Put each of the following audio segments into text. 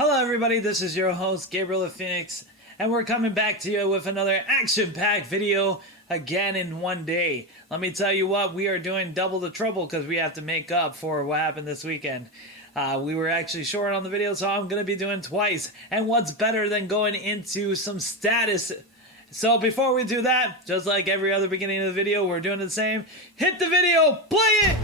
Hello everybody, this is your host Gabriel of Phoenix, and we're coming back to you with another action-packed video again in one day. Let me tell you what, we are doing double the trouble because we have to make up for what happened this weekend. We were actually short on the video, so I'm going to be doing twice. And what's better than going into some status? So before we do that, just like every other beginning of the video, we're doing the same. Hit the video, play it!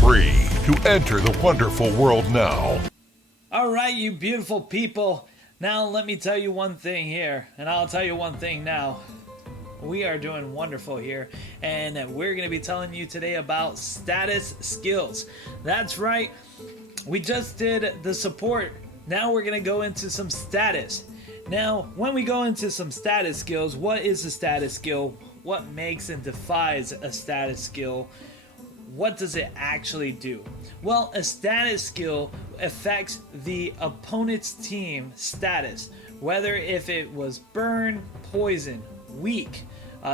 Free to enter the wonderful world now. Alright, you beautiful people. Now let me tell you one thing here, and I'll tell you one thing now. We are doing wonderful here, and we're going to be telling you today about status skills. That's right, we just did the support. Now we're going to go into some status. Now, when we go into some status skills, what is a status skill? What makes and defies a status skill? What does it actually do? Well, a status skill affects the opponent's team status, whether if it was burn, poison, weak,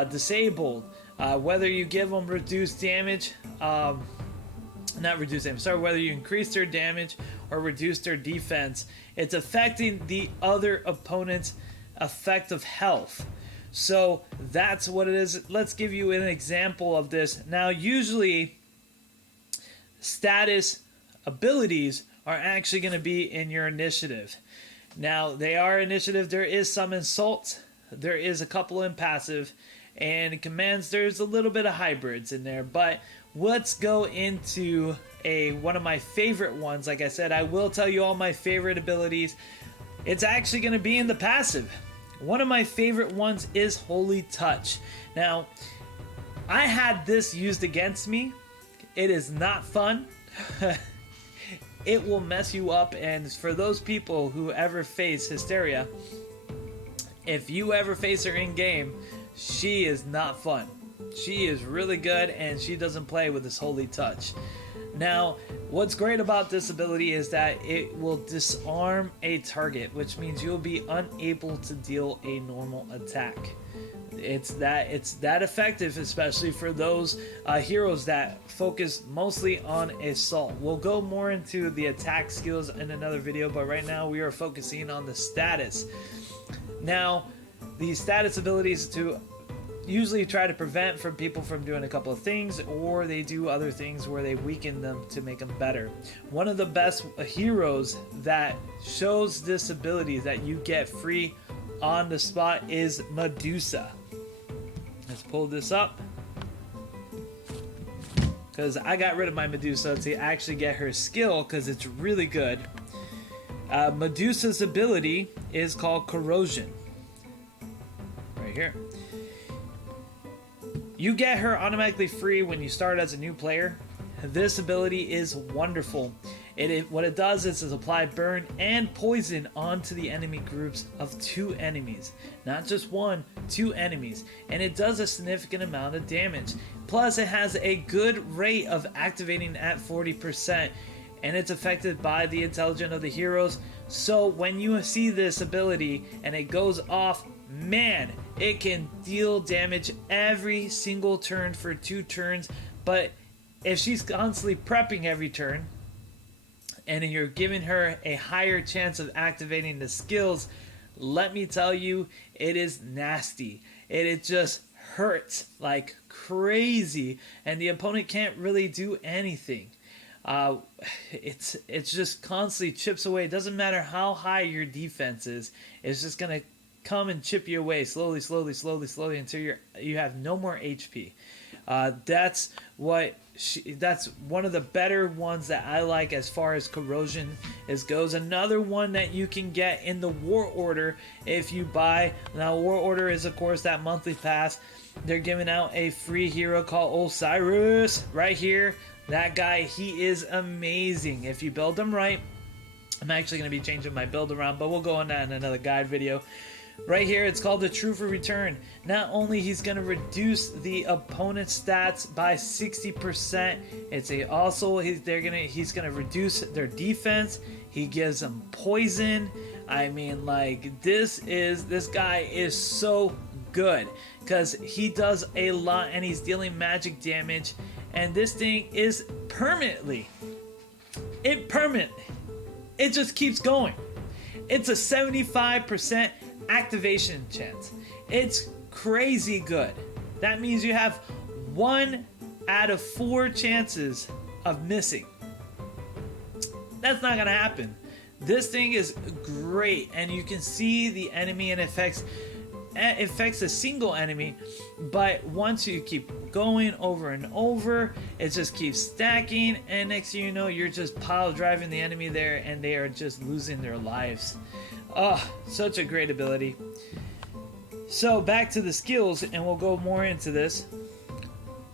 disabled, whether you give them reduced damage, not reduced damage, sorry, whether you increase their damage or reduce their defense. It's affecting the other opponent's effective health. So that's what it is. Let's give you an example of this. Now, usually status abilities are actually going to be in your initiative. Now, they are initiative. There is some insults. There is a couple in passive. And in commands, there's a little bit of hybrids in there. But let's go into one of my favorite ones. Like I said, I will tell you all my favorite abilities. It's actually going to be in the passive. One of my favorite ones is Holy Touch. Now, I had this used against me. It is not fun. It will mess you up, and for those people who ever face Hysteria, if you ever face her in game, she is not fun. She is really good, and she doesn't play with this Holy Touch. Now, what's great about this ability is that it will disarm a target, which means you'll be unable to deal a normal attack. It's that effective, especially for those heroes that focus mostly on assault. We'll go more into the attack skills in another video, but right now we are focusing on the status. Now, the status abilities to usually try to prevent from people from doing a couple of things, or they do other things where they weaken them to make them better. One of the best heroes that shows this ability that you get free on the spot is Medusa. Let's pull this up, because I got rid of my Medusa to actually get her skill, because it's really good. Medusa's ability is called Corrosion. Right here. You get her automatically free when you start as a new player. This ability is wonderful. What it does is apply burn and poison onto the enemy groups of 2 enemies. Not just 1, 2 enemies. And it does a significant amount of damage. Plus, it has a good rate of activating at 40%. And it's affected by the intelligence of the heroes. So when you see this ability and it goes off, man, it can deal damage every single turn for 2 turns. But if she's constantly prepping every turn, and you're giving her a higher chance of activating the skills, let me tell you, it is nasty. It just hurts like crazy, and the opponent can't really do anything. It's just constantly chips away. It doesn't matter how high your defense is. It's just gonna come and chip you away slowly until you have no more HP. That's one of the better ones that I like as far as Corrosion goes. Another one that you can get in the War Order if you buy. Now, War Order is, of course, that monthly pass. They're giving out a free hero called Osiris right here. That guy, he is amazing. If you build him right, I'm actually going to be changing my build around, but we'll go on that in another guide video. Right here, it's called the True for Return. Not only he's going to reduce the opponent's stats by 60%, he's gonna reduce their defense. He gives them poison. I mean, like, this guy is so good because he does a lot and he's dealing magic damage, and this thing is it just keeps going. It's a 75% activation chance. It's crazy good. That means you have 1 out of 4 chances of missing. That's not gonna happen. This thing is great, and you can see the enemy, and it affects a single enemy, but once you keep going over and over, it just keeps stacking, and next thing you know, you're just pile driving the enemy there, and they are just losing their lives. Oh, such a great ability. So back to the skills, and we'll go more into this.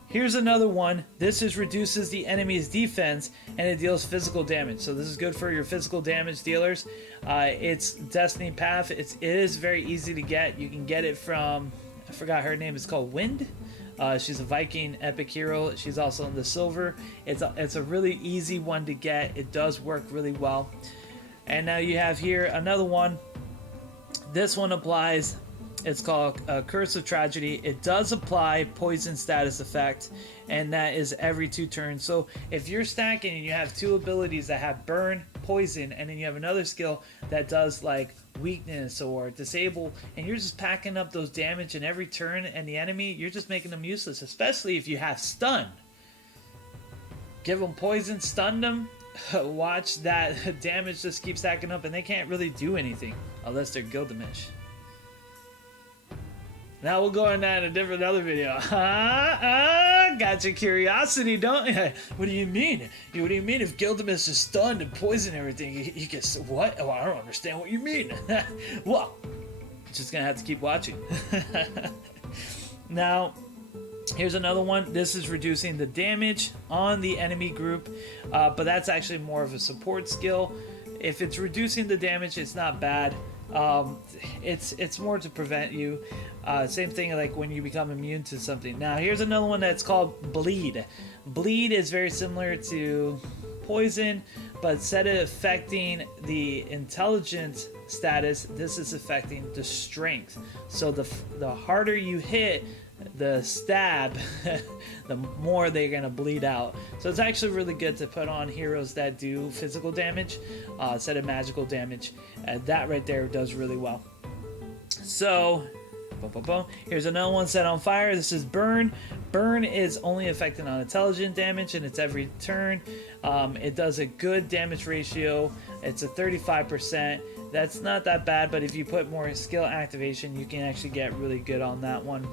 Here's another one. This reduces the enemy's defense, and it deals physical damage. So this is good for your physical damage dealers. It's Destiny Path. It is very easy to get. You can get it from, I forgot her name. It's called Wind. She's a Viking epic hero. She's also in the silver. It's a really easy one to get. It does work really well. And now you have here another one. This one applies. It's called Curse of Tragedy. It does apply poison status effect, and that is every 2 turns. So if you're stacking and you have 2 abilities that have burn, poison, and then you have another skill that does like weakness or disable, and you're just packing up those damage in every turn, and the enemy, you're just making them useless, especially if you have stun. Give them poison, stun them, watch that damage just keep stacking up, and they can't really do anything unless they're Gilgamesh. Now we'll go on that in another video. Got your curiosity, don't you? What do you mean? What do you mean if Gilgamesh is stunned and poison everything? He gets what? Oh, I don't understand what you mean. Well, just gonna have to keep watching. Now, here's another one. This is reducing the damage on the enemy group, but that's actually more of a support skill. If it's reducing the damage, it's not bad. It's more to prevent you. Same thing like when you become immune to something. Now here's another one that's called Bleed. Bleed is very similar to poison, but instead of affecting the intelligence status, this is affecting the strength. So the harder you hit the stab, the more they're gonna bleed out. So it's actually really good to put on heroes that do physical damage instead of magical damage. That right there does really well. So here's another one set on fire. This is Burn. Burn is only affected on intelligent damage, and it's every turn. It does a good damage ratio. It's a 35%. That's not that bad, but if you put more skill activation, you can actually get really good on that one.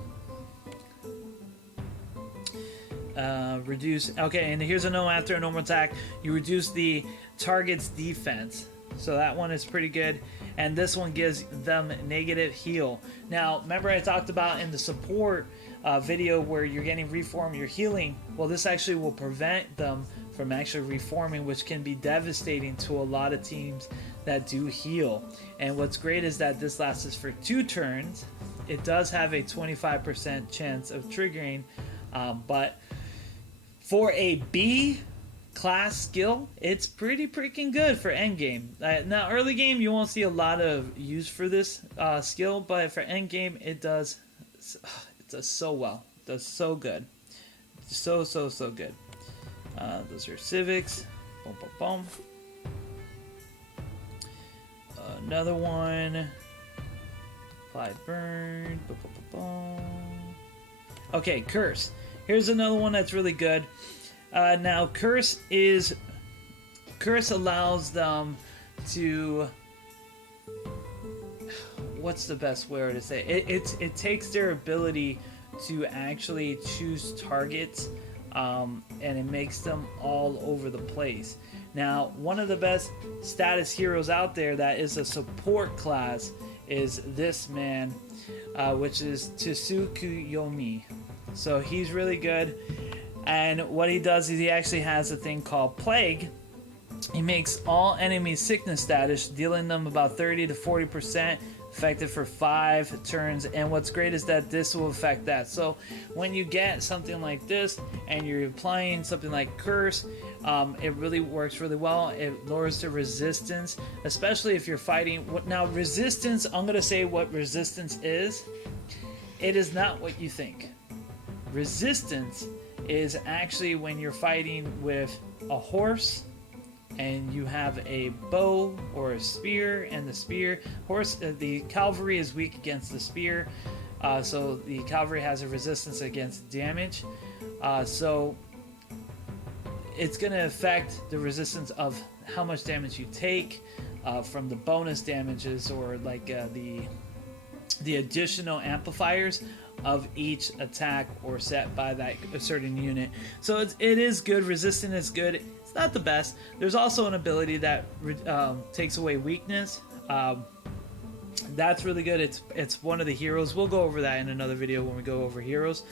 Reduce. Okay, and here's a no after a normal attack. You reduce the target's defense. So that one is pretty good. And this one gives them negative heal. Now, remember I talked about in the support video where you're getting reform, you're healing. Well, this actually will prevent them from actually reforming, which can be devastating to a lot of teams that do heal. And what's great is that this lasts for 2 turns. It does have a 25% chance of triggering, but for a B class skill, it's pretty freaking good for endgame. Now, early game, you won't see a lot of use for this skill, but for endgame, it does so well. It does so good. So good. Those are civics. Boom, boom, boom. Another one. Applied burn. Boom, boom, boom, boom. Okay, curse. Here's another one that's really good. Now, curse allows them to. What's the best word to say? It takes their ability to actually choose targets, and it makes them all over the place. Now, one of the best status heroes out there that is a support class is this man, which is Tsukuyomi. So he's really good, and what he does is he actually has a thing called Plague. He makes all enemies sickness status, dealing them about 30 to 40% effective for 5 turns, and what's great is that this will affect that. So when you get something like this and you're applying something like Curse, it really works really well. It lowers the resistance, especially if you're fighting. Now resistance, I'm going to say what resistance is. It is not what you think. Resistance is actually when you're fighting with a horse and you have a bow or a spear, and the cavalry is weak against the spear, so the cavalry has a resistance against damage, so it's going to affect the resistance of how much damage you take from the bonus damages, or like the additional amplifiers of each attack or set by that certain unit. So it is good. Resistance is good. It's not the best. There's also an ability that takes away weakness. That's really good. It's one of the heroes. We'll go over that in another video when we go over heroes.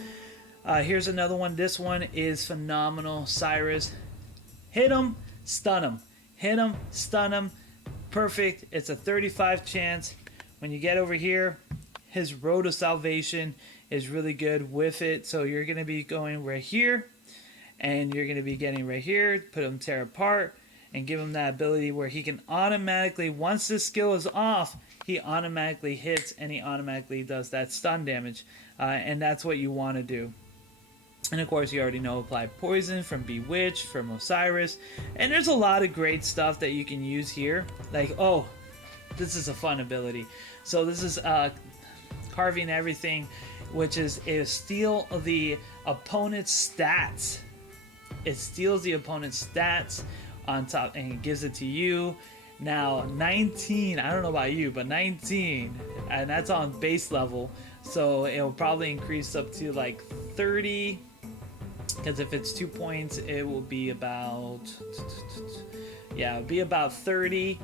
Here's another one. This one is phenomenal. Cyrus. Hit him, stun him. Hit him, stun him. Perfect. It's a 35 chance. When you get over here, his Road of Salvation is really good with it. So you're going to be going right here, and you're going to be getting right here, put him tear apart, and give him that ability where he can automatically, once this skill is off, he automatically hits and he automatically does that stun damage. And that's what you want to do. And of course, you already know, apply poison from Bewitch, from Osiris. And there's a lot of great stuff that you can use here. Like, oh, this is a fun ability. So this is carving everything, which is a steal the opponent's stats. It steals the opponent's stats on top and it gives it to you. Now 19, I don't know about you, but 19, and that's on base level, so it'll probably increase up to like 30, because if it's 2 points it will be about, yeah, it'll be about 30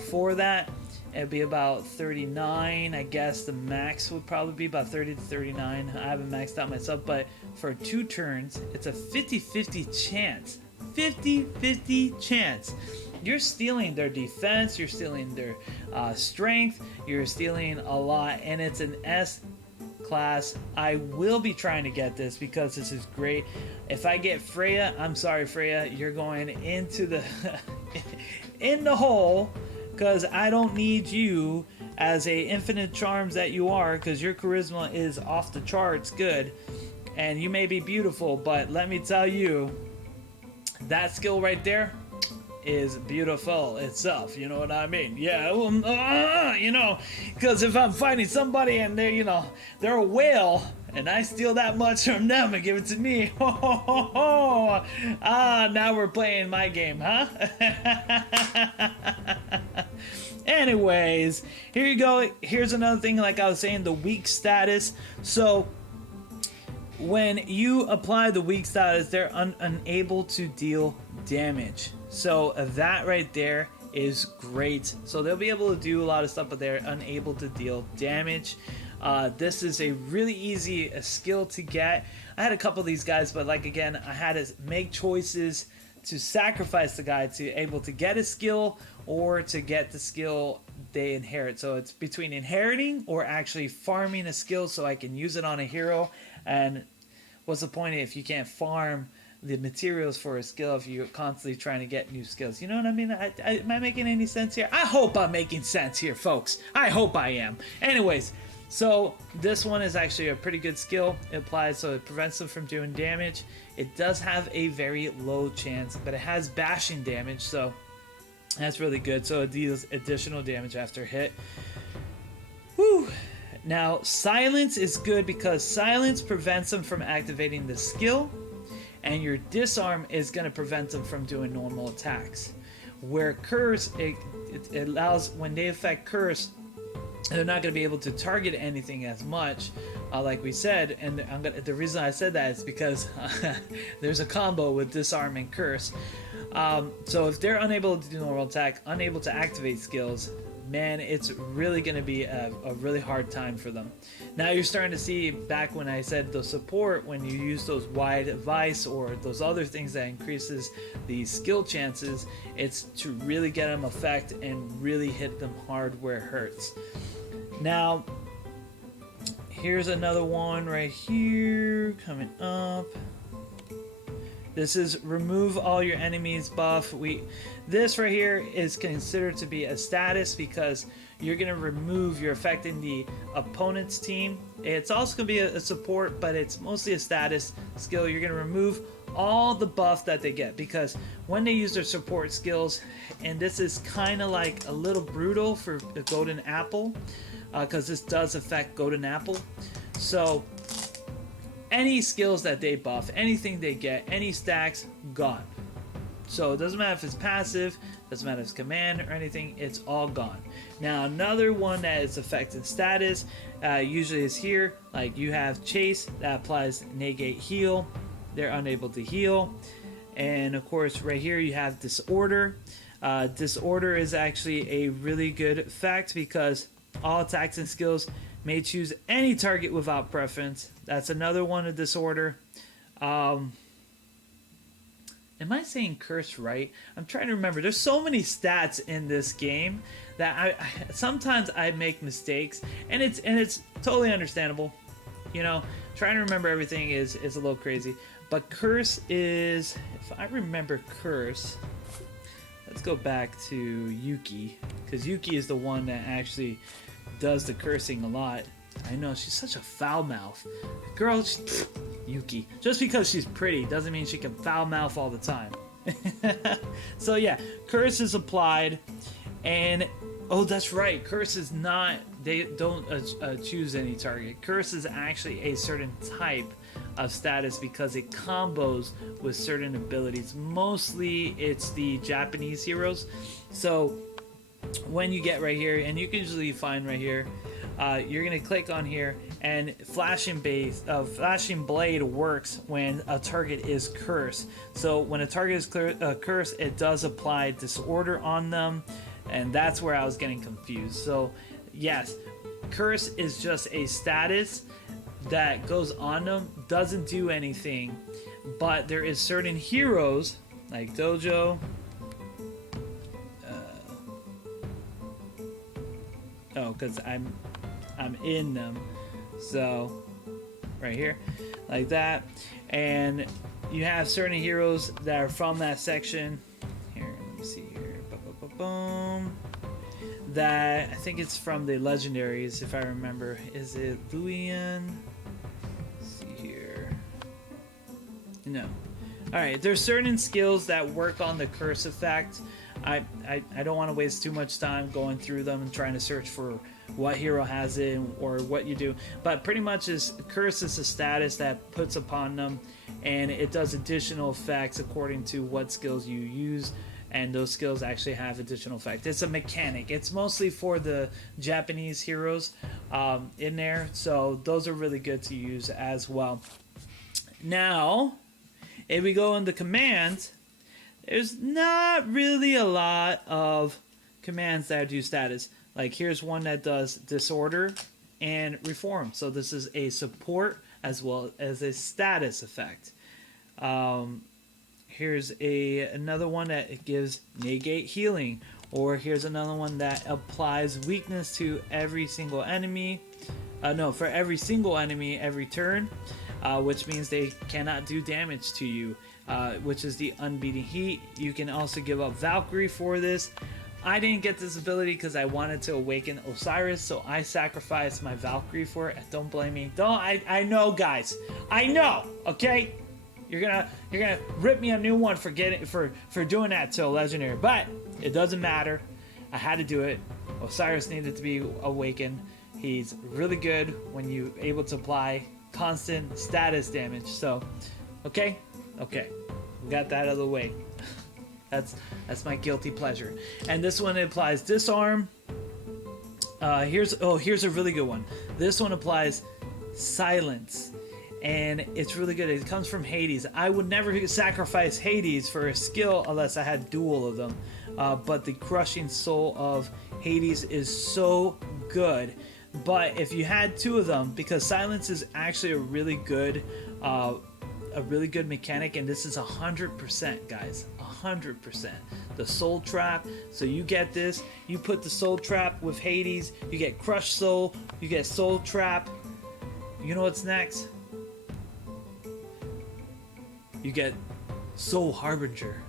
for that. It'd be about 39, I guess. The max would probably be about 30 to 39. I haven't maxed out myself, but for 2 turns, it's a 50-50 chance. 50-50 chance. You're stealing their defense, you're stealing their strength, you're stealing a lot, and it's an S class. I will be trying to get this because this is great. If I get Freya, I'm sorry Freya, you're going into the in the hole, because I don't need you as a infinite charms that you are, because your charisma is off the charts good, and you may be beautiful, but let me tell you, that skill right there is beautiful itself, you know what I mean? Yeah, you know, because if I'm fighting somebody and they're, you know, they're a whale, and I steal that much from them and give it to me, now we're playing my game, huh? Anyways, here you go. Here's another thing, like I was saying, the weak status. So when you apply the weak status, they're unable to deal damage. So that right there is great. So they'll be able to do a lot of stuff, but they're unable to deal damage. This is a really easy skill to get. I had a couple of these guys, but like again, I had to make choices to sacrifice the guy to able to get a skill or to get the skill they inherit. So it's between inheriting or actually farming a skill so I can use it on a hero. And what's the point if you can't farm the materials for a skill if you're constantly trying to get new skills? You know what I mean? Am I making any sense here? I hope I'm making sense here, folks. I hope I am. Anyways, so this one is actually a pretty good skill. It applies so it prevents them from doing damage. It does have a very low chance, but it has bashing damage, so that's really good. So it deals additional damage after hit. Whew. Now, silence is good because silence prevents them from activating the skill, and your disarm is going to prevent them from doing normal attacks. Where curse, it allows, when they affect curse, they're not going to be able to target anything as much, like we said. And the reason I said that is because there's a combo with disarm and curse. So if they're unable to do normal attack, unable to activate skills, man, it's really going to be a really hard time for them. Now you're starting to see, back when I said the support, when you use those wide vice or those other things that increases the skill chances, it's to really get them effect and really hit them hard where it hurts. Now, here's another one right here coming up. This is remove all your enemies buff. This right here is considered to be a status because you're going to remove, you're affecting the opponent's team. It's also going to be a support, but it's mostly a status skill. You're going to remove all the buff that they get because when they use their support skills, and this is kind of like a little brutal for the Golden Apple because this does affect Golden Apple. So any skills that they buff, anything they get, any stacks, gone. So it doesn't matter if it's passive, doesn't matter if it's command or anything, it's all gone. Now another one that is affecting status usually is here. Like you have Chase that applies negate heal. They're unable to heal. And of course right here you have Disorder. Disorder is actually a really good effect because all attacks and skills may choose any target without preference. That's another one of Disorder. Am I saying curse right? I'm trying to remember. There's so many stats in this game that I sometimes I make mistakes, and it's totally understandable. You know, trying to remember everything is a little crazy. But curse is, if I remember curse, let's go back to Yuki, because Yuki is the one that actually does the cursing a lot. I know, she's such a foul mouth. Girl, Yuki. Just because she's pretty doesn't mean she can foul mouth all the time. So yeah, curse is applied, and oh, that's right, curse is not, they don't choose any target. Curse is actually a certain type of status because it combos with certain abilities. Mostly it's the Japanese heroes. So when you get right here, and you can usually find right here, you're gonna click on here, and flashing blade works when a target is cursed. So when a target is cursed, it does apply disorder on them, and that's where I was getting confused. So yes, curse is just a status that goes on them, doesn't do anything, but there is certain heroes like Dojo. Because I'm in them, so right here, like that, and you have certain heroes that are from that section. Here, let me see here. Boom. That I think it's from the legendaries, if I remember. Is it Luian? Let's see here. No. All right. There's certain skills that work on the curse effect. I don't want to waste too much time going through them and trying to search for what hero has it or what you do, but pretty much is curse is a status that puts upon them, and it does additional effects according to what skills you use, and those skills actually have additional effect. It's a mechanic. It's mostly for the Japanese heroes in there, so those are really good to use as well. Now if we go into commands, there's not really a lot of commands that do status. Like here's one that does disorder and reform. So this is a support as well as a status effect. Here's another one that gives negate healing. Or here's another one that applies weakness to every single enemy. For every single enemy every turn, which means they cannot do damage to you. Which is the unbeaten heat. You can also give up Valkyrie for this. I didn't get this ability because I wanted to awaken Osiris, so I sacrificed my Valkyrie for it. Don't blame me. I know, guys. I know. Okay, you're gonna rip me a new one for doing that to a legendary, but it doesn't matter. I had to do it. Osiris needed to be awakened. He's really good when you're able to apply constant status damage. So, okay, we got that out of the way. That's my guilty pleasure. And this one applies disarm. Here's a really good one. This one applies silence, and it's really good. It comes from Hades. I would never sacrifice Hades for a skill unless I had dual of them. But the crushing soul of Hades is so good. But if you had two of them, because silence is actually a really good mechanic, and this is 100%, guys, 100%. The soul trap. So you get this. You put the soul trap with Hades. You get crushed soul. You get soul trap. You know what's next? You get soul harbinger.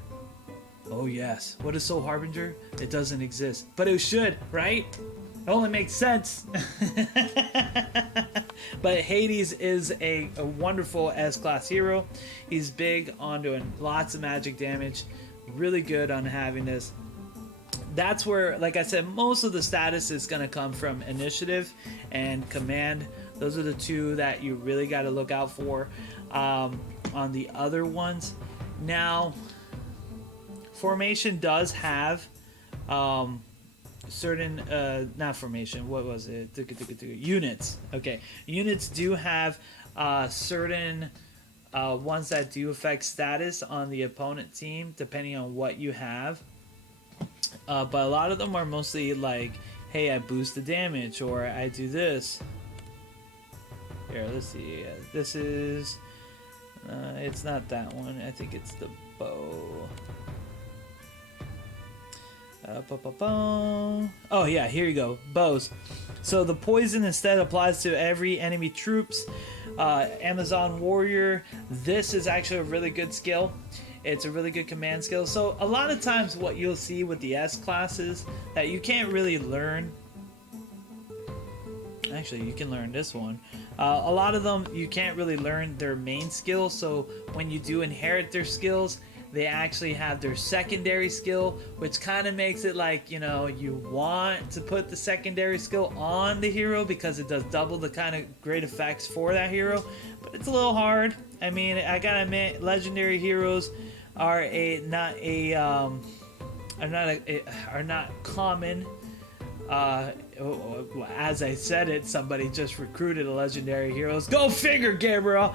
Oh yes. What is soul harbinger? It doesn't exist, but it should, right? It only makes sense. But Hades is a wonderful S-class hero. He's big on doing lots of magic damage. Really good on having this. That's where, like I said, most of the status is going to come from initiative and command. Those are the two that you really got to look out for. On the other ones, now, formation does have certain not formation, what was it, units. Okay, units do have certain ones that do affect status on the opponent team depending on what you have, but a lot of them are mostly like, hey, I boost the damage, or I do this. Here, let's see, this is it's not that one, I think it's the bow. Oh yeah, here you go, bows. So the poison instead applies to every enemy troops. Amazon warrior, this is actually a really good skill. It's a really good command skill. So a lot of times what you'll see with the S classes that you can't really learn. Actually, you can learn this one. A lot of them you can't really learn their main skill, so when you do inherit their skills, they actually have their secondary skill, which kind of makes it like, you know, you want to put the secondary skill on the hero because it does double the kind of great effects for that hero, but it's a little hard. I mean, I gotta admit, legendary heroes are not common. As I said it, somebody just recruited a legendary heroes. Go figure, Gabriel.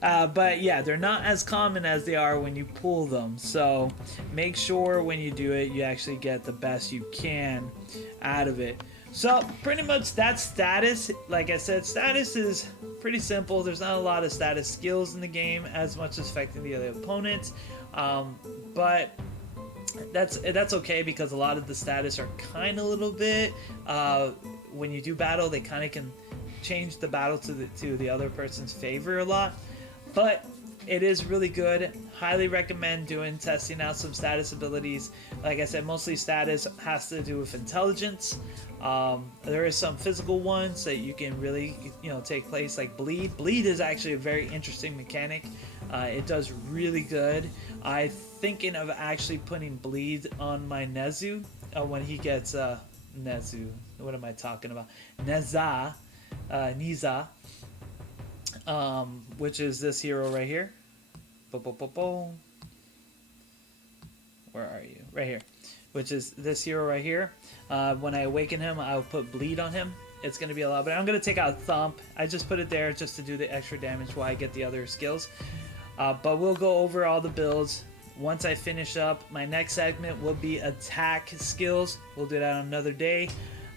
But yeah, they're not as common as they are when you pull them. So make sure when you do it, you actually get the best you can out of it. So pretty much that's status. Like I said, status is pretty simple. There's not a lot of status skills in the game as much as affecting the other opponents. But that's okay because a lot of the status are kind of a little bit when you do battle, they kind of can change the battle to the other person's favor a lot, but it is really good. Highly recommend testing out some status abilities. Like I said, mostly status has to do with intelligence. There is some physical ones that you can really, take place, like bleed. Bleed is actually a very interesting mechanic. It does really good. I'm thinking of actually putting bleed on my Nezu when he gets Nezu. What am I talking about? Niza, which is this hero right here. Where are you? Right here. Which is this hero right here. When I awaken him, I'll put bleed on him. It's going to be a lot better. I'm going to take out Thump. I just put it there just to do the extra damage while I get the other skills. But we'll go over all the builds once I finish up. My next segment will be attack skills. We'll do that on another day.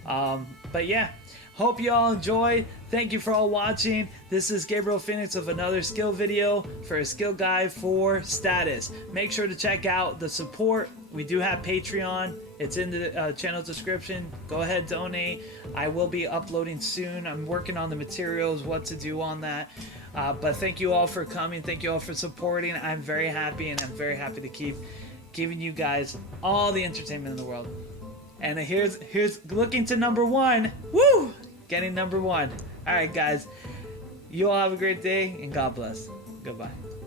But yeah, hope you all enjoyed. Thank you for all watching. This is Gabriel Phoenix with another skill video for a skill guide for status. Make sure to check out the support. We do have Patreon. It's in the channel description. Go ahead, donate. I will be uploading soon. I'm working on the materials, what to do on that. But thank you all for coming. Thank you all for supporting. I'm very happy, and I'm very happy to keep giving you guys all the entertainment in the world. And here's looking to number one. Woo! Getting number one. All right, guys. You all have a great day, and God bless. Goodbye.